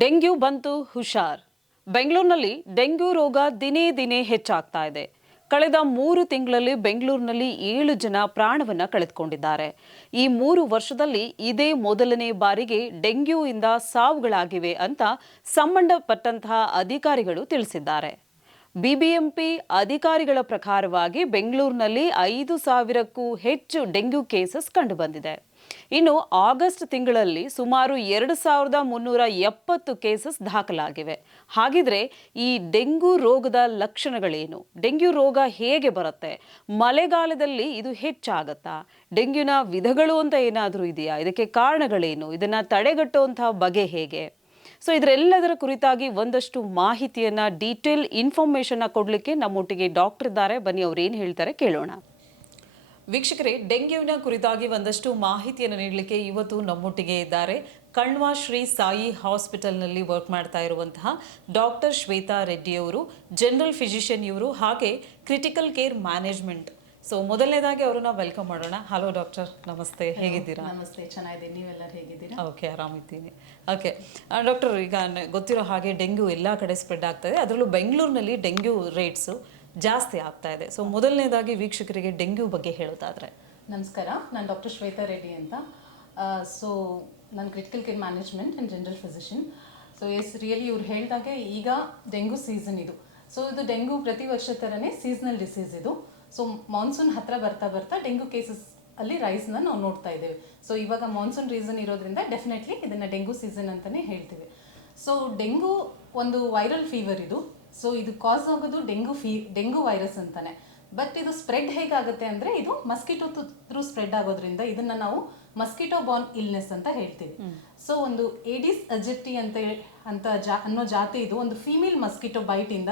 Dengue ಬಂತು ಹುಷಾರ್. ಬೆಂಗಳೂರಿನಲ್ಲಿ ಡೆಂಗ್ಯೂ ರೋಗ ದಿನೇ ದಿನೇ ಹೆಚ್ಚಾಗ್ತಾ ಇದೆ. ಕಳೆದ 3 ತಿಂಗಳಲ್ಲಿ ಬೆಂಗಳೂರಿನಲ್ಲಿ 7 ಜನ ಪ್ರಾಣವನ್ನ ಕಳೆದುಕೊಂಡಿದ್ದಾರೆ. ಈ 3 ವರ್ಷದಲ್ಲಿ ಇದೇ ಮೊದಲನೇ ಬಾರಿಗೆ ಡೆಂಗ್ಯೂ ಇಂದ ಸಾವುಗಳಾಗಿವೆ ಅಂತ ಸಂಬಂಧಪಟ್ಟಂತಹ ಅಧಿಕಾರಿಗಳು ತಿಳಿಸಿದ್ದಾರೆ. ಬಿಬಿಎಂಪಿ ಅಧಿಕಾರಿಗಳ ಪ್ರಕಾರವಾಗಿ ಬೆಂಗಳೂರಿನಲ್ಲಿ 5,000ಕ್ಕೂ ಹೆಚ್ಚು ಡೆಂಗ್ಯೂ ಕೇಸಸ್ ಕಂಡುಬಂದಿದೆ. ಇನ್ನು ಆಗಸ್ಟ್ ತಿಂಗಳಲ್ಲಿ ಸುಮಾರು 2,370 ಕೇಸಸ್ ದಾಖಲಾಗಿವೆ. ಹಾಗಿದ್ರೆ ಈ ಡೆಂಗ್ಯೂ ರೋಗದ ಲಕ್ಷಣಗಳೇನು? ಡೆಂಗ್ಯೂ ರೋಗ ಹೇಗೆ ಬರುತ್ತೆ? ಮಳೆಗಾಲದಲ್ಲಿ ಇದು ಹೆಚ್ಚಾಗತ್ತಾ? ಡೆಂಗ್ಯೂನ ವಿಧಗಳು ಅಂತ ಏನಾದರೂ ಇದೆಯಾ? ಇದಕ್ಕೆ ಕಾರಣಗಳೇನು? ಇದನ್ನ ತಡೆಗಟ್ಟುವಂತಹ ಬಗೆ ಹೇಗೆ? ಸೊ ಇದರೆಲ್ಲದರ ಕುರಿತಾಗಿ ಒಂದಷ್ಟು ಮಾಹಿತಿಯನ್ನ ಡೀಟೇಲ್ ಇನ್ಫಾರ್ಮೇಶನ್ ಕೊಡಲಿಕ್ಕೆ ನಮ್ಮೊಟ್ಟಿಗೆ ಡಾಕ್ಟರ್ ಇದ್ದಾರೆ. ಬನ್ನಿ ಅವ್ರು ಏನು ಹೇಳ್ತಾರೆ ಕೇಳೋಣ. ವೀಕ್ಷಕರೇ, ಡೆಂಗ್ಯೂನ ಕುರಿತಾಗಿ ಒಂದಷ್ಟು ಮಾಹಿತಿಯನ್ನು ನೀಡಲಿಕ್ಕೆ ಇವತ್ತು ನಮ್ಮೊಟ್ಟಿಗೆ ಇದ್ದಾರೆ ಕಣ್ವ ಶ್ರೀ ಸಾಯಿ ಹಾಸ್ಪಿಟಲ್ನಲ್ಲಿ ವರ್ಕ್ ಮಾಡ್ತಾ ಇರುವಂತಹ ಡಾಕ್ಟರ್ ಶ್ವೇತಾ ರೆಡ್ಡಿ ಅವರು, ಜನರಲ್ ಫಿಸಿಷಿಯನ್ ಇವರು, ಹಾಗೆ ಕ್ರಿಟಿಕಲ್ ಕೇರ್ ಮ್ಯಾನೇಜ್ಮೆಂಟ್. ಸೊ ಮೊದಲನೇದಾಗಿ ಅವರನ್ನ ವೆಲ್ಕಮ್ ಮಾಡೋಣ. ಹಲೋ ಡಾಕ್ಟರ್, ನಮಸ್ತೆ, ಹೇಗಿದ್ದೀರಾ? ನಮಸ್ತೆ, ಚೆನ್ನಾಗಿದ್ದೀನಿ. ನೀವೆಲ್ಲರೂ ಹೇಗಿದ್ದೀರಾ? ಓಕೆ, ಆರಾಮಿದ್ದೀನಿ. ಓಕೆ ಡಾಕ್ಟರ್, ಈಗ ಗೊತ್ತಿರೋ ಹಾಗೆ ಡೆಂಗ್ಯೂ ಎಲ್ಲ ಕಡೆ ಸ್ಪ್ರೆಡ್ ಆಗ್ತಾ ಇದೆ. ಅದರಲ್ಲೂ ಬೆಂಗಳೂರಿನಲ್ಲಿ ಡೆಂಗ್ಯೂ ರೇಟ್ಸು ಜಾಸ್ತಿ ಆಗ್ತಾ ಇದೆ. ಸೊ ಮೊದಲನೇದಾಗಿ ವೀಕ್ಷಕರಿಗೆ ಡೆಂಗ್ಯೂ ಬಗ್ಗೆ ಹೇಳೋದಾದ್ರೆ. ನಮಸ್ಕಾರ, ನಾನು ಡಾಕ್ಟರ್ ಶ್ವೇತಾ ರೆಡ್ಡಿ ಅಂತ. ಸೊ ನಾನು critical care management and general physician. So yes, really ಇವ್ರು ಹೇಳಿದಾಗೆ ಈಗ ಡೆಂಗ್ಯೂ ಸೀಸನ್ ಇದು. ಸೊ ಇದು ಡೆಂಗ್ಯೂ ಪ್ರತಿ ವರ್ಷ ಥರನೇ ಸೀಸನಲ್ ಡಿಸೀಸ್ ಇದು. ಸೊ ಮಾನ್ಸೂನ್ ಹತ್ರ ಬರ್ತಾ ಬರ್ತಾ ಡೆಂಗ್ಯೂ ಕೇಸಸ್ ಅಲ್ಲಿ ರೈಸ್ನ ನಾವು ನೋಡ್ತಾ ಇದ್ದೇವೆ. ಸೊ ಇವಾಗ ಮಾನ್ಸೂನ್ ರೀಸನ್ ಇರೋದ್ರಿಂದ ಡೆಫಿನೆಟ್ಲಿ ಇದನ್ನು ಡೆಂಗ್ಯೂ ಸೀಸನ್ ಅಂತಲೇ ಹೇಳ್ತೀವಿ. ಸೊ ಡೆಂಗ್ಯೂ ಒಂದು ವೈರಲ್ ಫೀವರ್ ಇದು. ಸೊ ಇದು ಕಾಸ್ ಆಗೋದು ಡೆಂಗ್ಯೂ ವೈರಸ್ ಅಂತಾನೆ. ಬಟ್ ಇದು ಸ್ಪ್ರೆಡ್ ಹೇಗಾಗುತ್ತೆ ಅಂದರೆ ಇದು ಮಸ್ಕಿಟೋ ಥ್ರೂ ಸ್ಪ್ರೆಡ್ ಆಗೋದ್ರಿಂದ ಇದನ್ನು ನಾವು ಮಸ್ಕಿಟೋ ಬಾರ್ನ್ ಇಲ್ನೆಸ್ ಅಂತ ಹೇಳ್ತೀವಿ. ಸೊ ಒಂದು ಏಡಿಸ್ ಅಜಿಪ್ಟಿ ಅನ್ನೋ ಜಾತಿ ಇದು ಒಂದು ಫೀಮೇಲ್ ಮಸ್ಕಿಟೋ ಬೈಟಿಂದ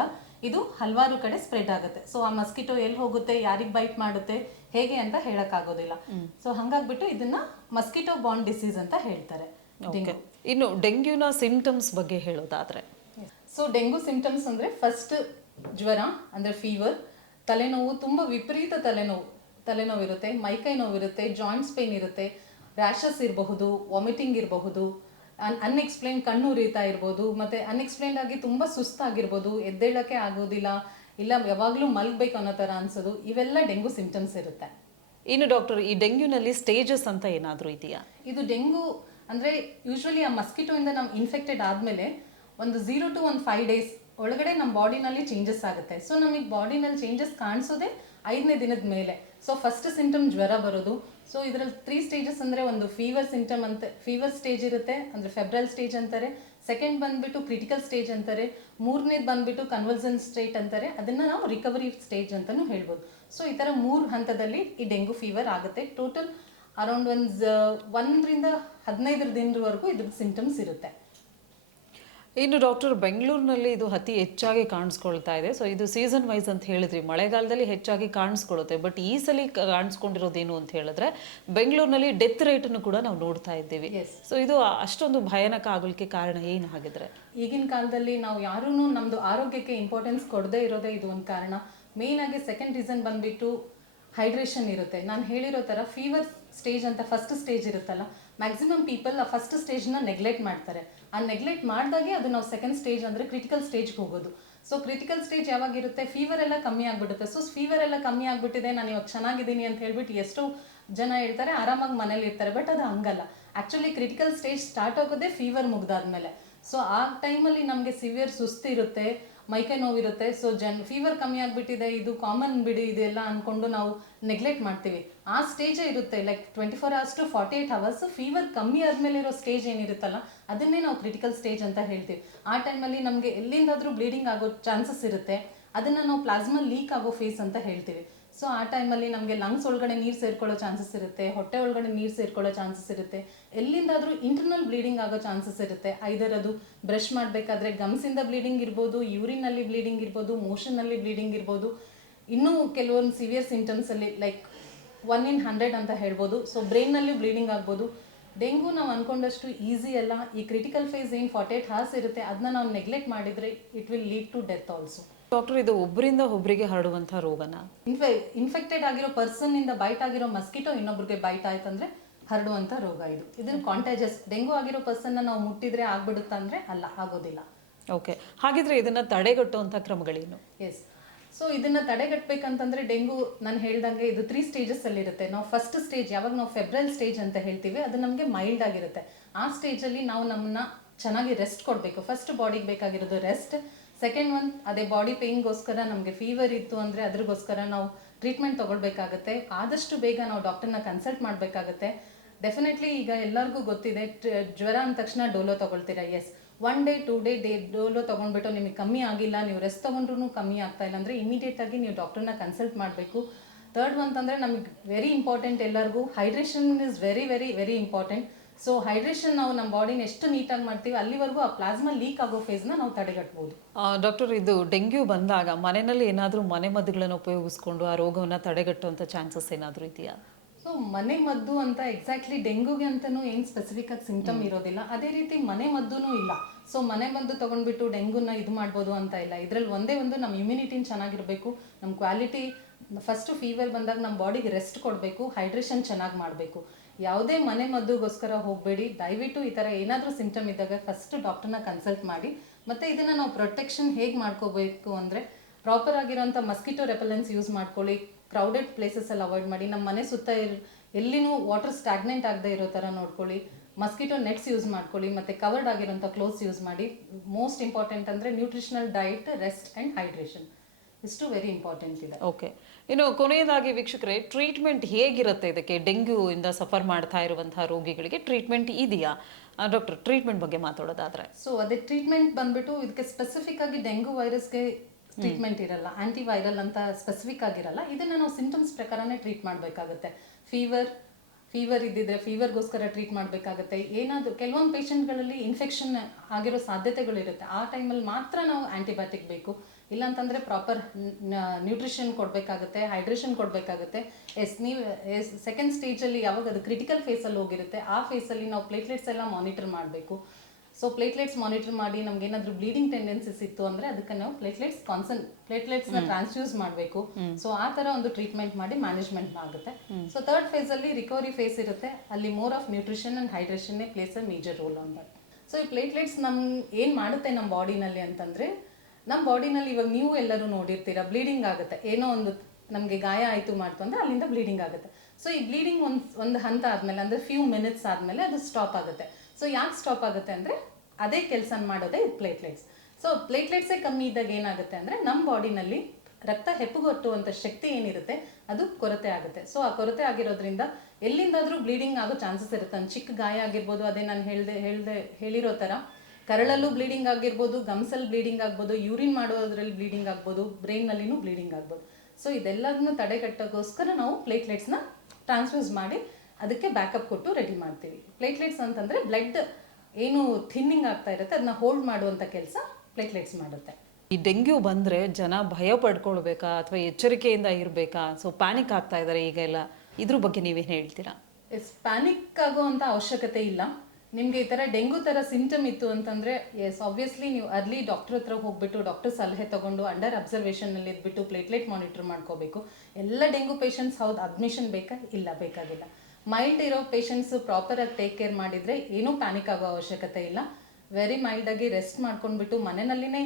ಇದು ಹಲವಾರು ಕಡೆ ಸ್ಪ್ರೆಡ್ ಆಗುತ್ತೆ. ಸೊ ಆ ಮಸ್ಕಿಟೋ ಎಲ್ಲಿ ಹೋಗುತ್ತೆ, ಯಾರಿಗೆ ಬೈಟ್ ಮಾಡುತ್ತೆ, ಹೇಗೆ ಅಂತ ಹೇಳಕ್ಕಾಗೋದಿಲ್ಲ. ಸೊ ಹಂಗಾಗ್ಬಿಟ್ಟು ಇದನ್ನ ಮಸ್ಕಿಟೋ ಬಾರ್ನ್ ಡಿಸೀಸ್ ಅಂತ ಹೇಳ್ತಾರೆ. ಇನ್ನು ಡೆಂಗ್ಯೂನ ಸಿಂಪ್ಟಮ್ಸ್ ಬಗ್ಗೆ ಹೇಳೋದಾದ್ರೆ. ಸೊ ಡೆಂಗ್ಯೂ ಸಿಂಪ್ಟಮ್ಸ್ ಅಂದ್ರೆ ಫಸ್ಟ್ ಜ್ವರ ಅಂದ್ರೆ ಫೀವರ್, ತಲೆನೋವು, ತುಂಬಾ ವಿಪರೀತ ತಲೆನೋವು ಇರುತ್ತೆ, ಮೈಕೈ ನೋವಿರುತ್ತೆ, ಜಾಯಿಂಟ್ಸ್ ಪೇನ್ ಇರುತ್ತೆ, ರ್ಯಾಷಸ್ ಇರಬಹುದು, ವಾಮಿಟಿಂಗ್ ಇರಬಹುದು, ಅನ್ಎಕ್ಸ್ಪ್ಲೈನ್ ಕಣ್ಣು ಉರಿತಾ ಇರ್ಬೋದು, ಮತ್ತೆ ಅನ್ಎಕ್ಸ್ಪ್ಲೈನ್ಡ್ ಆಗಿ ತುಂಬಾ ಸುಸ್ತಾಗಿರ್ಬೋದು, ಎದ್ದೇಳಕ್ಕೆ ಆಗೋದಿಲ್ಲ, ಇಲ್ಲ ಯಾವಾಗಲೂ ಮಲ್ಗಬೇಕು ಅನ್ನೋ ಥರ ಅನ್ಸೋದು, ಇವೆಲ್ಲ ಡೆಂಗ್ಯೂ ಸಿಂಪ್ಟಮ್ಸ್ ಇರುತ್ತೆ. ಇನ್ನು ಡಾಕ್ಟರ್, ಈ ಡೆಂಗ್ಯೂನಲ್ಲಿ ಸ್ಟೇಜಸ್ ಅಂತ ಏನಾದರೂ ಇದೆಯಾ? ಇದು ಡೆಂಗ್ಯೂ ಅಂದ್ರೆ ಯೂಶ್ವಲಿ ಆ ಮಸ್ಕಿಟೋ ಇಂದ ನಾವು ಇನ್ಫೆಕ್ಟೆಡ್ ಆದ್ಮೇಲೆ ಒಂದು 0 to 5 days ಒಳಗಡೆ ನಮ್ಮ ಬಾಡಿನಲ್ಲಿ ಚೇಂಜಸ್ ಆಗುತ್ತೆ. ಸೊ ನಮಗೆ ಬಾಡಿನಲ್ಲಿ ಚೇಂಜಸ್ ಕಾಣಿಸೋದೇ 5ನೇ ದಿನದ ಮೇಲೆ. ಸೊ ಫಸ್ಟ್ ಸಿಂಟಮ್ ಜ್ವರ ಬರೋದು. ಸೊ ಇದರಲ್ಲಿ 3 ಸ್ಟೇಜಸ್ ಅಂದರೆ ಒಂದು ಫೀವರ್ ಸಿಂಟಮ್ ಅಂತ ಫೀವರ್ ಸ್ಟೇಜ್ ಇರುತ್ತೆ, ಅಂದರೆ ಫೆಬ್ರಲ್ ಸ್ಟೇಜ್ ಅಂತಾರೆ. ಸೆಕೆಂಡ್ ಬಂದ್ಬಿಟ್ಟು ಕ್ರಿಟಿಕಲ್ ಸ್ಟೇಜ್ ಅಂತಾರೆ. 3ನೇದು ಬಂದ್ಬಿಟ್ಟು ಕನ್ವಲ್ಸನ್ ಸ್ಟೇಟ್ ಅಂತಾರೆ. ಅದನ್ನು ನಾವು ರಿಕವರಿ ಸ್ಟೇಜ್ ಅಂತಲೂ ಹೇಳ್ಬೋದು. ಸೊ ಈ ಥರ 3 ಹಂತದಲ್ಲಿ ಈ ಡೆಂಗ್ಯೂ ಫೀವರ್ ಆಗುತ್ತೆ. ಟೋಟಲ್ ಅರೌಂಡ್ 1 ರಿಂದ 15 ದಿನದವರೆಗೂ ಇದ್ರ ಸಿಂಟಮ್ಸ್ ಇರುತ್ತೆ. ಇನ್ನು ಡಾಕ್ಟರ್, ಬೆಂಗಳೂರಿನಲ್ಲಿ ಇದು ಅತಿ ಹೆಚ್ಚಾಗಿ ಕಾಣಿಸ್ಕೊಳ್ತಾ ಇದೆ. ಸೊ ಇದು ಸೀಸನ್ ವೈಸ್ ಅಂತ ಹೇಳಿದ್ರಿ, ಮಳೆಗಾಲದಲ್ಲಿ ಹೆಚ್ಚಾಗಿ ಕಾಣಿಸ್ಕೊಳ್ಳುತ್ತೆ. ಬಟ್ ಈ ಸಲ ಕಾಣಿಸ್ಕೊಂಡಿರೋದೇನು ಅಂತ ಹೇಳಿದ್ರೆ ಬೆಂಗಳೂರಿನಲ್ಲಿ ಡೆತ್ ರೇಟನ್ನು ಕೂಡ ನಾವು ನೋಡ್ತಾ ಇದ್ದೀವಿ. ಸೊ ಇದು ಅಷ್ಟೊಂದು ಭಯಾನಕ ಆಗಲಿಕ್ಕೆ ಕಾರಣ ಏನು ಹಾಗಿದ್ರೆ? ಈಗಿನ ಕಾಲದಲ್ಲಿ ನಾವು ಯಾರೂ ನಮ್ಮದು ಆರೋಗ್ಯಕ್ಕೆ ಇಂಪಾರ್ಟೆನ್ಸ್ ಕೊಡದೇ ಇರೋದೇ ಇದು ಒಂದು ಕಾರಣ. ಮೇನ್ ಆಗಿ ಸೆಕೆಂಡ್ ರೀಸನ್ ಬಂದ್ಬಿಟ್ಟು ಹೈಡ್ರೇಷನ್ ಇರುತ್ತೆ. ನಾನು ಹೇಳಿರೋ ಥರ ಫೀವರ್ ಸ್ಟೇಜ್ ಅಂತ ಫಸ್ಟ್ ಸ್ಟೇಜ್ ಇರುತ್ತಲ್ಲ, ಮ್ಯಾಕ್ಸಿಮಮ್ ಪೀಪಲ್ ಆ ಫಸ್ಟ್ ಸ್ಟೇಜ್ನ ನೆಗ್ಲೆಕ್ಟ್ ಮಾಡ್ತಾರೆ. ಆ ನೆಗ್ಲೆಕ್ಟ್ ಮಾಡಿದಾಗೆ ಅದು ನಾವು ಸೆಕೆಂಡ್ ಸ್ಟೇಜ್ ಅಂದರೆ ಕ್ರಿಟಿಕಲ್ ಸ್ಟೇಜ್ಗೆ ಹೋಗೋದು. ಸೊ ಕ್ರಿಟಿಕಲ್ ಸ್ಟೇಜ್ ಯಾವಾಗಿರುತ್ತೆ, ಫೀವರ್ ಎಲ್ಲ ಕಮ್ಮಿ ಆಗಿಬಿಡುತ್ತೆ. ಸೊ ಫೀವರ್ ಎಲ್ಲ ಕಮ್ಮಿ ಆಗಿಬಿಟ್ಟಿದೆ, ನಾನು ಇವಾಗ ಚೆನ್ನಾಗಿದ್ದೀನಿ ಅಂತ ಹೇಳ್ಬಿಟ್ಟು ಎಷ್ಟೋ ಜನ ಹೇಳ್ತಾರೆ, ಆರಾಮಾಗಿ ಮನೇಲಿ ಇರ್ತಾರೆ. ಬಟ್ ಅದು ಹಂಗಲ್ಲ. ಆ್ಯಕ್ಚುಲಿ ಕ್ರಿಟಿಕಲ್ ಸ್ಟೇಜ್ ಸ್ಟಾರ್ಟ್ ಆಗೋದೇ ಫೀವರ್ ಮುಗ್ದಾದ್ಮೇಲೆ. ಸೊ ಆ ಟೈಮಲ್ಲಿ ನಮಗೆ ಸಿವಿಯರ್ ಸುಸ್ತಿರುತ್ತೆ, ಮೈಕೈ ನೋವಿರುತ್ತೆ. ಸೊ ಫೀವರ್ ಕಮ್ಮಿ ಆಗಿಬಿಟ್ಟಿದೆ, ಇದು ಕಾಮನ್ ಬಿಡಿ ಇದೆಲ್ಲ ಅಂದ್ಕೊಂಡು ನಾವು ನೆಗ್ಲೆಕ್ಟ್ ಮಾಡ್ತೀವಿ. ಆ ಸ್ಟೇಜೇ ಇರುತ್ತೆ, like 24 hours to 48 hours fever ಕಮ್ಮಿ ಆದಮೇಲೆ ಇರೋ ಸ್ಟೇಜ್ ಏನಿರುತ್ತಲ್ಲ, ಅದನ್ನೇ ನಾವು ಕ್ರಿಟಿಕಲ್ ಸ್ಟೇಜ್ ಅಂತ ಹೇಳ್ತೀವಿ. ಆ ಟೈಮಲ್ಲಿ ನಮಗೆ ಎಲ್ಲಿಂದಾದರೂ ಬ್ಲೀಡಿಂಗ್ ಆಗೋ ಚಾನ್ಸಸ್ ಇರುತ್ತೆ. ಅದನ್ನು ನಾವು ಪ್ಲಾಸ್ಮಾ ಲೀಕ್ ಆಗೋ ಫೇಸ್ ಅಂತ ಹೇಳ್ತೀವಿ. ಸೊ ಆ ಟೈಮಲ್ಲಿ ನಮಗೆ ಲಂಗ್ಸ್ ಒಳಗಡೆ ನೀರು ಸೇರ್ಕೊಳ್ಳೋ ಚಾನ್ಸಸ್ ಇರುತ್ತೆ, ಹೊಟ್ಟೆ ಒಳಗಡೆ ನೀರು ಸೇರ್ಕೊಳ್ಳೋ ಚಾನ್ಸಸ್ ಇರುತ್ತೆ, ಎಲ್ಲಿಂದಾದರೂ ಇಂಟರ್ನಲ್ ಬ್ಲೀಡಿಂಗ್ ಆಗೋ ಚಾನ್ಸಸ್ ಇರುತ್ತೆ. ಐದರ್ ಅದು ಬ್ರಷ್ ಮಾಡಬೇಕಾದ್ರೆ ಗಮ್ಸಿಂದ ಬ್ಲೀಡಿಂಗ್ ಇರ್ಬೋದು, ಯೂರಿನಲ್ಲಿ ಬ್ಲೀಡಿಂಗ್ ಇರ್ಬೋದು, ಮೋಷನ್ನಲ್ಲಿ ಬ್ಲೀಡಿಂಗ್ ಇರ್ಬೋದು. ಇನ್ನೂ ಕೆಲವೊಂದು ಸಿವಿಯರ್ ಸಿಂಟಮ್ಸಲ್ಲಿ ಲೈಕ್ 1 in 100 ಅಂತ ಹೇಳ್ಬೋದು. ಸೊ ಬ್ರೈನ್ನಲ್ಲಿ ಬ್ಲೀಡಿಂಗ್ ಆಗ್ಬೋದು. ಡೆಂಗ್ಯೂ ನಾವು ಅಂದ್ಕೊಂಡಷ್ಟು ಈಸಿ ಅಲ್ಲ. ಈ ಕ್ರಿಟಿಕಲ್ ಫೇಸ್ ಏನು 48 hours ಇರುತ್ತೆ, ಅದನ್ನ ನಾವು ನೆಗ್ಲೆಕ್ಟ್ ಮಾಡಿದರೆ it will lead to death also. Doctor, ಇದು ಒಬ್ಬರಿಂದ ಒಬ್ಬರಿಗೆ ಹರಡುವಂತಹ ರೋಗನ? ಇನ್ಫೆಕ್ಟೆಡ್ ಆಗಿರೋ ಪರ್ಸನ್ ಇಂದ ಬೈಟ್ ಆಗಿರೋ ಮಸ್ಕಿಟೋ ಇನ್ನೊಬ್ರಿಗೆ ಬೈಟ್ ಆಯ್ತಂದ್ರೆ ಹರಡುವಂಥ ರೋಗ ಇದು. ಇದನ್ನು ಕಾಂಟ್ಯಾಜಸ್ ಡೆಂಗು ಆಗಿರೋ ಪರ್ಸನ್ನ ನಾವು ಮುಟ್ಟಿದ್ರೆ ಆಗ್ಬಿಡುತ್ತಾ ಅಂದರೆ ಅಲ್ಲ, ಆಗೋದಿಲ್ಲ. ಓಕೆ, ಹಾಗಿದ್ರೆ ಇದನ್ನ ತಡೆಗಟ್ಟುವಂಥ ಕ್ರಮಗಳೇನು? ಎಸ್. ಸೊ ಇದನ್ನು ತಡೆಗಟ್ಟಬೇಕಂತಂದರೆ ಡೆಂಗು ನಾನು ಹೇಳ್ದಂಗೆ ಇದು 3 ಸ್ಟೇಜಸ್ಸಲ್ಲಿ ಇರುತ್ತೆ. ನಾವು ಫಸ್ಟ್ ಸ್ಟೇಜ್ ಯಾವಾಗ ನಾವು ಫೆಬ್ರೈಲ್ ಸ್ಟೇಜ್ ಅಂತ ಹೇಳ್ತೀವಿ, ಅದು ನಮಗೆ ಮೈಲ್ಡ್ ಆಗಿರುತ್ತೆ. ಆ ಸ್ಟೇಜಲ್ಲಿ ನಾವು ನಮ್ಮನ್ನ ಚೆನ್ನಾಗಿ ರೆಸ್ಟ್ ಕೊಡಬೇಕು. ಫಸ್ಟ್ ಬಾಡಿಗೆ ಬೇಕಾಗಿರೋದು ರೆಸ್ಟ್. ಸೆಕೆಂಡ್ ಒನ್ ಅದೇ ಬಾಡಿ ಪೇಯ್ನ್ಗೋಸ್ಕರ ನಮಗೆ ಫೀವರ್ ಇತ್ತು ಅಂದರೆ ಅದ್ರಿಗೋಸ್ಕರ ನಾವು ಟ್ರೀಟ್ಮೆಂಟ್ ತೊಗೊಳ್ಬೇಕಾಗತ್ತೆ. ಆದಷ್ಟು ಬೇಗ ನಾವು ಡಾಕ್ಟರ್ನ ಕನ್ಸಲ್ಟ್ ಮಾಡಬೇಕಾಗತ್ತೆ. ಡೆಫಿನೆಟ್ಲಿ ಈಗ ಎಲ್ಲರಿಗೂ ಗೊತ್ತಿದೆ, ಜ್ವರ ಅಂದ ತಕ್ಷಣ ಡೋಲೋ ತೊಗೊಳ್ತೀರಾ. ಎಸ್, 1 ಡೇ 2 ಡೇ ಡೋಲೋ ತೊಗೊಂಡ್ಬಿಟ್ಟು ನಿಮಗೆ ಕಮ್ಮಿ ಆಗಿಲ್ಲ, ನೀವು ರೆಸ್ಟ್ ತೊಗೊಂಡ್ರೂ ಕಮ್ಮಿ ಆಗ್ತಾ ಇಲ್ಲ ಅಂದರೆ ಇಮಿಡಿಯೇಟಾಗಿ ನೀವು ಡಾಕ್ಟರ್ನ ಕನ್ಸಲ್ಟ್ ಮಾಡಬೇಕು. ಥರ್ಡ್ ಅಂತಂದರೆ ನಮಗೆ ವೆರಿ ಇಂಪಾರ್ಟೆಂಟ್, ಎಲ್ಲರಿಗೂ hydration is very very very important. So hydration ನಾವು ನಮ್ಮ ಬಾಡಿನ ಎಷ್ಟು ನೀಟಾಗಿ ಮಾಡ್ತೀವಿ ಅಲ್ಲಿವರೆಗೂ ಆ ಪ್ಲಾಸ್ಮಾ ಲೀಕ್ ಆಗೋ ಫೇಸ್ನ ನಾವು ತಡೆಗಟ್ಬೋದು. ಡಾಕ್ಟರ್, ಇದು ಡೆಂಗ್ಯೂ ಬಂದಾಗ ಮನೆಯಲ್ಲಿ ಏನಾದರೂ ಮನೆಮದ್ದುಗಳನ್ನು ಉಪಯೋಗಿಸ್ಕೊಂಡು ಆ ರೋಗವನ್ನು ತಡೆಗಟ್ಟುವಂಥ ಚಾನ್ಸಸ್ ಏನಾದರೂ ಇದೆಯಾ? ಸೊ ಮನೆ ಮದ್ದು ಅಂತ ಎಕ್ಸಾಕ್ಟ್ಲಿ ಡೆಂಗೂಗೆ ಅಂತಲೂ ಏನು ಸ್ಪೆಸಿಫಿಕ್ ಆಗಿ ಸಿಂಪ್ಟಮ್ ಇರೋದಿಲ್ಲ. ಅದೇ ರೀತಿ ಮನೆ ಮದ್ದೂ ಇಲ್ಲ. ಸೊ ಮನೆ ಮದ್ದು ತೊಗೊಂಡ್ಬಿಟ್ಟು ಡೆಂಗೂನ ಇದು ಮಾಡ್ಬೋದು ಅಂತ ಇಲ್ಲ. ಇದರಲ್ಲಿ ಒಂದೇ ಒಂದು ನಮ್ಮ ಇಮ್ಯುನಿಟಿನ ಚೆನ್ನಾಗಿರಬೇಕು, ನಮ್ಮ ಕ್ವಾಲಿಟಿ. ಫಸ್ಟು ಫೀವರ್ ಬಂದಾಗ ನಮ್ಮ ಬಾಡಿಗೆ ರೆಸ್ಟ್ ಕೊಡಬೇಕು, ಹೈಡ್ರೇಷನ್ ಚೆನ್ನಾಗಿ ಮಾಡಬೇಕು. ಯಾವುದೇ ಮನೆ ಮದ್ದುಗೋಸ್ಕರ ಹೋಗಬೇಡಿ. ದಯವಿಟ್ಟು ಈ ಥರ ಏನಾದರೂ ಸಿಂಪ್ಟಮ್ ಇದ್ದಾಗ ಫಸ್ಟ್ ಡಾಕ್ಟರ್ನ ಕನ್ಸಲ್ಟ್ ಮಾಡಿ. ಮತ್ತು ಇದನ್ನು ನಾವು ಪ್ರೊಟೆಕ್ಷನ್ ಹೇಗೆ ಮಾಡ್ಕೋಬೇಕು ಅಂದರೆ ಪ್ರಾಪರ್ ಆಗಿರೋಂಥ ಮಸ್ಕಿಟೋ ರೆಪಲೆನ್ಸ್ ಯೂಸ್ ಮಾಡ್ಕೊಳ್ಳಿ. ಕ್ರೌಡೆಡ್ ಪ್ಲೇಸಸ್ಸಲ್ಲಿ ಅವಾಯ್ಡ್ ಮಾಡಿ. ನಮ್ಮ ಮನೆ ಸುತ್ತ ಎಲ್ಲಿನೂ ವಾಟರ್ ಸ್ಟಾಗ್ನೆಂಟ್ ಆಗದೆ ಇರೋ ಥರ ನೋಡ್ಕೊಳ್ಳಿ. ಮಸ್ಕಿಟೋ ನೆಟ್ಸ್ ಯೂಸ್ ಮಾಡ್ಕೊಳ್ಳಿ ಮತ್ತು ಕವರ್ಡ್ ಆಗಿರೋಂಥ ಕ್ಲೋತ್ಸ್ ಯೂಸ್ ಮಾಡಿ. ಮೋಸ್ಟ್ ಇಂಪಾರ್ಟೆಂಟ್ ಅಂದರೆ nutritional diet, rest and hydration ಇಷ್ಟು ವೆರಿ ಇಂಪಾರ್ಟೆಂಟ್ ಇದೆ. ಓಕೆ, ಇನ್ನು ಕೊನೆಯದಾಗಿ ವೀಕ್ಷಕರೇ, ಟ್ರೀಟ್ಮೆಂಟ್ ಹೇಗಿರುತ್ತೆ ಇದಕ್ಕೆ? ಡೆಂಗ್ಯೂ ಇಂದ ಸಫರ್ ಮಾಡ್ತಾ ಇರುವಂತಹ ರೋಗಿಗಳಿಗೆ ಟ್ರೀಟ್ಮೆಂಟ್ ಇದೆಯಾ? ಡಾಕ್ಟರ್, ಟ್ರೀಟ್ಮೆಂಟ್ ಬಗ್ಗೆ ಮಾತಾಡೋದಾದ್ರೆ. ಸೊ ಅದೇ ಟ್ರೀಟ್ಮೆಂಟ್ ಬಂದ್ಬಿಟ್ಟು ಇದಕ್ಕೆ ಸ್ಪೆಸಿಫಿಕ್ ಆಗಿ ಡೆಂಗು ವೈರಸ್ಗೆ ಟ್ರೀಟ್ಮೆಂಟ್ ಇರಲ್ಲ, ಆಂಟಿವೈರಲ್ ಅಂತ ಸ್ಪೆಸಿಫಿಕ್ ಆಗಿರಲ್ಲ. ಇದನ್ನು ನಾವು ಸಿಂಟಮ್ಸ್ ಪ್ರಕಾರನೇ ಟ್ರೀಟ್ ಮಾಡಬೇಕಾಗುತ್ತೆ. ಫೀವರ್ ಇದ್ದಿದ್ರೆ ಫೀವರ್ಗೋಸ್ಕರ ಟ್ರೀಟ್ ಮಾಡಬೇಕಾಗುತ್ತೆ. ಏನಾದರೂ ಕೆಲವೊಂದು ಪೇಷಂಟ್ಗಳಲ್ಲಿ ಇನ್ಫೆಕ್ಷನ್ ಆಗಿರೋ ಸಾಧ್ಯತೆಗಳಿರುತ್ತೆ. ಆ ಟೈಮಲ್ಲಿ ಮಾತ್ರ ನಾವು ಆ್ಯಂಟಿಬಯೋಟಿಕ್ ಬೇಕು. ಇಲ್ಲಾಂತಂದರೆ ಪ್ರಾಪರ್ ನ್ಯೂಟ್ರಿಷನ್ ಕೊಡಬೇಕಾಗುತ್ತೆ, ಹೈಡ್ರೇಷನ್ ಕೊಡಬೇಕಾಗುತ್ತೆ. ನೀವು ಸೆಕೆಂಡ್ ಸ್ಟೇಜಲ್ಲಿ ಯಾವಾಗ ಅದು ಕ್ರಿಟಿಕಲ್ ಫೇಸಲ್ಲಿ ಹೋಗಿರುತ್ತೆ ಆ ಫೇಸಲ್ಲಿ ನಾವು ಪ್ಲೇಟ್ಲೆಟ್ಸ್ ಎಲ್ಲ ಮಾನಿಟರ್ ಮಾಡಬೇಕು. ಸೊ ಪ್ಲೇಟ್ಲೆಟ್ಸ್ ಮಾನಿಟರ್ ಮಾಡಿ ನಮ್ಗೆ ಏನಾದರೂ ಬ್ಲೀಡಿಂಗ್ ಟೆಂಡೆನ್ಸೀಸ್ ಇತ್ತು ಅಂದರೆ ಅದಕ್ಕೆ ನಾವು ಪ್ಲೇಟ್ಲೆಟ್ಸ್ನ ಟ್ರಾನ್ಸ್ಫ್ಯೂಸ್ ಮಾಡಬೇಕು. ಸೊ ಆ ಥರ ಒಂದು ಟ್ರೀಟ್ಮೆಂಟ್ ಮಾಡಿ ಮ್ಯಾನೇಜ್ಮೆಂಟ್ ಆಗುತ್ತೆ. ಸೊ ಥರ್ಡ್ ಫೇಸಲ್ಲಿ ರಿಕವರಿ ಫೇಸ್ ಇರುತ್ತೆ. ಅಲ್ಲಿ ಮೋರ್ ಆಫ್ ನ್ಯೂಟ್ರಿಷನ್ ಆ್ಯಂಡ್ ಹೈಡ್ರೇಷನ್ನೇ plays a major role on that. So ಈ ಪ್ಲೇಟ್ಲೆಟ್ಸ್ ಏನು ಮಾಡುತ್ತೆ ನಮ್ಮ ಬಾಡಿನಲ್ಲಿ ಅಂತಂದರೆ, ನಮ್ಮ ಬಾಡಿನಲ್ಲಿ ಇವಾಗ ನೀವು ಎಲ್ಲರೂ ನೋಡಿರ್ತೀರ, ಬ್ಲೀಡಿಂಗ್ ಆಗುತ್ತೆ. ಏನೋ ಒಂದು ನಮಗೆ ಗಾಯ ಆಯಿತು ಮಾಡ್ತು ಅಂದರೆ ಅಲ್ಲಿಂದ ಬ್ಲೀಡಿಂಗ್ ಆಗುತ್ತೆ. ಸೊ ಈ ಬ್ಲೀಡಿಂಗ್ ಒಂದು ಹಂತ ಆದಮೇಲೆ ಅಂದರೆ ಫ್ಯೂ ಮಿನಿಟ್ಸ್ ಆದಮೇಲೆ ಅದು ಸ್ಟಾಪ್ ಆಗುತ್ತೆ. ಸೊ ಯಾಕೆ ಸ್ಟಾಪ್ ಆಗುತ್ತೆ ಅಂದರೆ ಅದೇ ಕೆಲಸ ಮಾಡೋದೇ ಇದು ಪ್ಲೇಟ್ಲೆಟ್ಸ್. ಸೊ ಪ್ಲೇಟ್ಲೆಟ್ಸೇ ಕಮ್ಮಿ ಇದ್ದಾಗ ಏನಾಗುತ್ತೆ ಅಂದರೆ ನಮ್ಮ ಬಾಡಿನಲ್ಲಿ ರಕ್ತ ಹೆಪ್ಪುಗಟ್ಟುವಂಥ ಶಕ್ತಿ ಏನಿರುತ್ತೆ ಅದು ಕೊರತೆ ಆಗುತ್ತೆ. ಸೊ ಆ ಕೊರತೆ ಆಗಿರೋದ್ರಿಂದ ಎಲ್ಲಿಂದಾದರೂ ಬ್ಲೀಡಿಂಗ್ ಆಗೋ ಚಾನ್ಸಸ್ ಇರುತ್ತೆ. ಒಂದು ಚಿಕ್ಕ ಗಾಯ ಆಗಿರ್ಬೋದು, ಅದೇ ನಾನು ಹೇಳಿರೋ ಥರ ಕರಳಲ್ಲೂ ಬ್ಲೀಡಿಂಗ್ ಆಗಿರ್ಬೋದು, ಗಮ್ಸಲ್ಲಿ ಬ್ಲೀಡಿಂಗ್ ಆಗ್ಬೋದು, ಯೂರಿನ್ ಮಾಡೋದ್ರಲ್ಲಿ ಬ್ಲೀಡಿಂಗ್ ಆಗ್ಬೋದು, ಬ್ರೈನ್ನಲ್ಲಿನೂ ಬ್ಲೀಡಿಂಗ್ ಆಗ್ಬೋದು. ಸೊ ಇದೆಲ್ಲದನ್ನು ತಡೆಗಟ್ಟೋಕ್ಕೋಸ್ಕರ ನಾವು ಪ್ಲೇಟ್ಲೆಟ್ಸ್ನ ಟ್ರಾನ್ಸ್ಫ್ಯೂಸ್ ಮಾಡಿ ಅದಕ್ಕೆ ಬ್ಯಾಕಪ್ ಕೊಟ್ಟು ರೆಡಿ ಮಾಡ್ತೀವಿ. ಪ್ಲೇಟ್ಲೆಟ್ಸ್ ಅಂತಂದರೆ ಬ್ಲಡ್ ಏನು ಥಿನ್ನಿಂಗ್ ಆಗ್ತಾ ಇರುತ್ತೆ ಅದನ್ನ ಹೋಲ್ಡ್ ಮಾಡುವಂಥ ಕೆಲಸ ಪ್ಲೇಟ್ಲೆಟ್ಸ್ ಮಾಡುತ್ತೆ. ಈ ಡೆಂಗ್ಯೂ ಬಂದರೆ ಜನ ಭಯ ಪಡ್ಕೊಳ್ಬೇಕಾ ಅಥವಾ ಎಚ್ಚರಿಕೆಯಿಂದ ಇರಬೇಕಾ? ಸೊ ಪ್ಯಾನಿಕ್ ಆಗ್ತಾ ಇದ್ದಾರೆ ಈಗ ಎಲ್ಲ, ಇದ್ರ ಬಗ್ಗೆ ನೀವೇನು ಹೇಳ್ತೀರಾ? ಪ್ಯಾನಿಕ್ ಆಗೋವಂಥ ಅವಶ್ಯಕತೆ ಇಲ್ಲ. ನಿಮಗೆ ಈ ಥರ ಡೆಂಗು ಥರ ಸಿಂಪ್ಟಮ್ ಇತ್ತು ಅಂತಂದರೆ ಆಬ್ವಿಯಸ್ಲಿ ನೀವು ಅರ್ಲಿ ಡಾಕ್ಟರ್ ಹತ್ರ ಹೋಗ್ಬಿಟ್ಟು ಡಾಕ್ಟರ್ ಸಲಹೆ ತೊಗೊಂಡು ಅಂಡರ್ ಅಬ್ಸರ್ವೇಷನಲ್ಲಿ ಇದ್ಬಿಟ್ಟು ಪ್ಲೇಟ್ಲೆಟ್ ಮಾನಿಟರ್ ಮಾಡ್ಕೋಬೇಕು. ಎಲ್ಲ ಡೆಂಗು ಪೇಷಂಟ್ಸ್ ಹೌದು ಅಡ್ಮಿಷನ್ ಬೇಕಾ? ಇಲ್ಲ, ಬೇಕಾಗಿಲ್ಲ. ಮೈಲ್ಡ್ ಇರೋ ಪೇಷಂಟ್ಸು ಪ್ರಾಪರಾಗಿ ಟೇಕ್ ಕೇರ್ ಮಾಡಿದರೆ ಏನೂ ಪ್ಯಾನಿಕ್ ಆಗೋ ಅವಶ್ಯಕತೆ ಇಲ್ಲ. ವೆರಿ ಮೈಲ್ಡಾಗಿ ರೆಸ್ಟ್ ಮಾಡ್ಕೊಂಡ್ಬಿಟ್ಟು ಮನೆಯಲ್ಲಿನೇ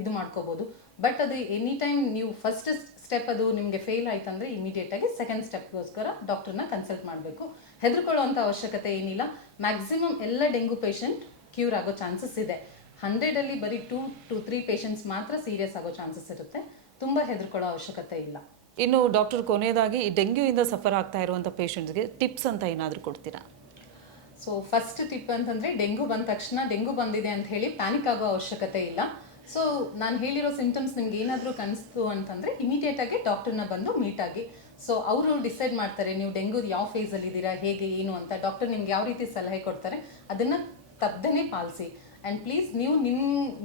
ಇದು ಮಾಡ್ಕೋಬೋದು. ಬಟ್ ಅದು ಎನಿ ಟೈಮ್ ನೀವು ಫಸ್ಟ್ ಸ್ಟೆಪ್ ಅದು ನಿಮಗೆ ಫೇಲ್ ಆಯ್ತು ಅಂದರೆ ಇಮಿಡಿಯೇಟಾಗಿ ಸೆಕೆಂಡ್ ಸ್ಟೆಪ್ಗೋಸ್ಕರ ಡಾಕ್ಟರ್ನ ಕನ್ಸಲ್ಟ್ ಮಾಡಬೇಕು. ಹೆದರ್ಕೊಳ್ಳೋವಂಥ ಅವಶ್ಯಕತೆ ಏನಿಲ್ಲ. ಮ್ಯಾಕ್ಸಿಮಮ್ ಎಲ್ಲ ಡೆಂಗು ಪೇಷಂಟ್ ಕ್ಯೂರ್ ಆಗೋ ಚಾನ್ಸಸ್ ಇದೆ. 100ಅಲ್ಲಿ ಬರೀ 2 to 3 ಪೇಷಂಟ್ಸ್ ಮಾತ್ರ ಸೀರಿಯಸ್ ಆಗೋ ಚಾನ್ಸಸ್ ಇರುತ್ತೆ. ತುಂಬ ಹೆದರ್ಕೊಳ್ಳೋ ಅವಶ್ಯಕತೆ ಇಲ್ಲ. ಇನ್ನು ಡಾಕ್ಟರ್, ಕೊನೆಯದಾಗಿ ಈ ಡೆಂಗ್ಯೂಯಿಂದ ಸಫರ್ ಆಗ್ತಾ ಇರುವಂಥ ಪೇಷಂಟ್ಸ್ಗೆ ಟಿಪ್ಸ್ ಅಂತ ಏನಾದರೂ ಕೊಡ್ತೀರಾ? ಸೊ ಫಸ್ಟ್ ಟಿಪ್ ಅಂತಂದರೆ ಡೆಂಗು ಬಂದ ತಕ್ಷಣ ಡೆಂಗು ಬಂದಿದೆ ಅಂತ ಹೇಳಿ ಪ್ಯಾನಿಕ್ ಆಗೋ ಅವಶ್ಯಕತೆ ಇಲ್ಲ. ಸೊ ನಾನು ಹೇಳಿರೋ ಸಿಂಪ್ಟಮ್ಸ್ ನಿಮ್ಗೆ ಏನಾದರೂ ಕಾಣಿಸ್ತು ಅಂತಂದರೆ ಇಮಿಡಿಯೇಟಾಗಿ ಡಾಕ್ಟರ್ನ ಬಂದು ಮೀಟ್ ಆಗಿ. ಸೊ ಅವರು ಡಿಸೈಡ್ ಮಾಡ್ತಾರೆ ನೀವು ಡೆಂಗೂದು ಯಾವ ಫೇಸಲ್ಲಿ ಇದ್ದೀರಾ, ಹೇಗೆ ಏನು ಅಂತ. ಡಾಕ್ಟರ್ ನಿಮ್ಗೆ ಯಾವ ರೀತಿ ಸಲಹೆ ಕೊಡ್ತಾರೆ ಅದನ್ನು ತಪ್ಪದೇ ಪಾಲಿಸಿ. ಆ್ಯಂಡ್ ಪ್ಲೀಸ್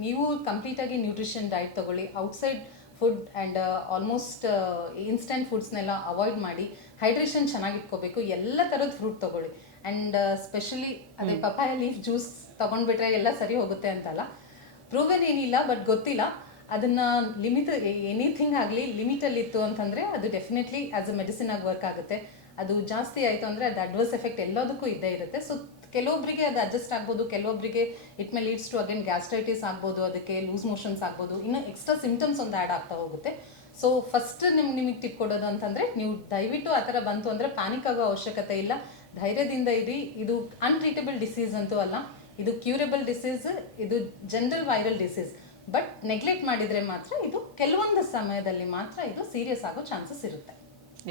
ನೀವು ಕಂಪ್ಲೀಟಾಗಿ ನ್ಯೂಟ್ರಿಷನ್ ಡಯಟ್ ತೊಗೊಳ್ಳಿ. Outside food and almost instant ಫುಡ್ಸ್ನೆಲ್ಲ ಅವಾಯ್ಡ್ ಮಾಡಿ. ಹೈಡ್ರೇಷನ್ ಚೆನ್ನಾಗಿ ಇಟ್ಕೋಬೇಕು. ಎಲ್ಲ ಥರದ ಫ್ರೂಟ್ ತೊಗೊಳ್ಳಿ. ಆ್ಯಂಡ್ ಸ್ಪೆಷಲಿ ಅದೇ ಪಪಾಯ ಲೀಫ್ ಜ್ಯೂಸ್ ತೊಗೊಂಡ್ಬಿಟ್ರೆ ಎಲ್ಲ ಸರಿ ಹೋಗುತ್ತೆ ಅಂತಲ್ಲ, ಪ್ರೂವೆನ್ ಏನಿಲ್ಲ, ಬಟ್ ಗೊತ್ತಿಲ್ಲ. ಅದನ್ನು ಎನಿಥಿಂಗ್ ಆಗಲಿ ಲಿಮಿಟಲ್ಲಿತ್ತು ಅಂತಂದರೆ ಅದು ಡೆಫಿನೆಟ್ಲಿ ಆ್ಯಸ್ ಅ ಮೆಡಿಸಿನ್ ಆಗಿ ವರ್ಕ್ ಆಗುತ್ತೆ. ಅದು ಜಾಸ್ತಿ ಆಯಿತು ಅಂದರೆ ಅದು ಅಡ್ವರ್ಸ್ ಎಫೆಕ್ಟ್ ಎಲ್ಲದಕ್ಕೂ ಇದ್ದೇ ಇರುತ್ತೆ. ಸೊ ಕೆಲವೊಬ್ಬರಿಗೆ ಅದು ಅಡ್ಜಸ್ಟ್ ಆಗ್ಬೋದು, ಕೆಲವೊಬ್ಬರಿಗೆ it may leads to again gastritis ಆಗ್ಬೋದು, ಅದಕ್ಕೆ ಲೂಸ್ ಮೋಷನ್ಸ್ ಆಗ್ಬೋದು, ಇನ್ನು ಎಕ್ಸ್ಟ್ರಾ ಸಿಂಪ್ಟಮ್ಸ್ ಒಂದು ಆ್ಯಡ್ ಆಗ್ತಾ ಹೋಗುತ್ತೆ. ಸೊ ಫಸ್ಟ್ ನಿಮಗೆ ಟಿಪ್ ಕೊಡೋದು ಅಂತಂದರೆ, ನೀವು ದಯವಿಟ್ಟು ಆ ಥರ ಬಂತು ಅಂದರೆ ಪ್ಯಾನಿಕ್ ಆಗೋ ಅವಶ್ಯಕತೆ ಇಲ್ಲ, ಧೈರ್ಯದಿಂದ ಇರಿ. ಇದು ಅನ್ಟ್ರೀಟಬಲ್ ಡಿಸೀಸ್ ಅಂತೂ ಅಲ್ಲ, ಇದು ಕ್ಯೂರಬಲ್ ಡಿಸೀಸ್, ಇದು general viral disease. But neglect ಮಾಡಿದರೆ ಮಾತ್ರ ಇದು ಕೆಲವೊಂದು ಸಮಯದಲ್ಲಿ ಮಾತ್ರ ಇದು ಸೀರಿಯಸ್ ಆಗೋ ಚಾನ್ಸಸ್ ಇರುತ್ತೆ.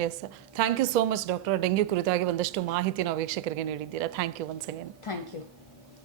Yes, thank you so much doctor. Dengue ಕುರಿತಾಗಿ ಒಂದಷ್ಟು ಮಾಹಿತಿ ನಾವು ವೀಕ್ಷಕರಿಗೆ ನೀಡಿದ್ದೀರಾ. Thank you once again. Thank you.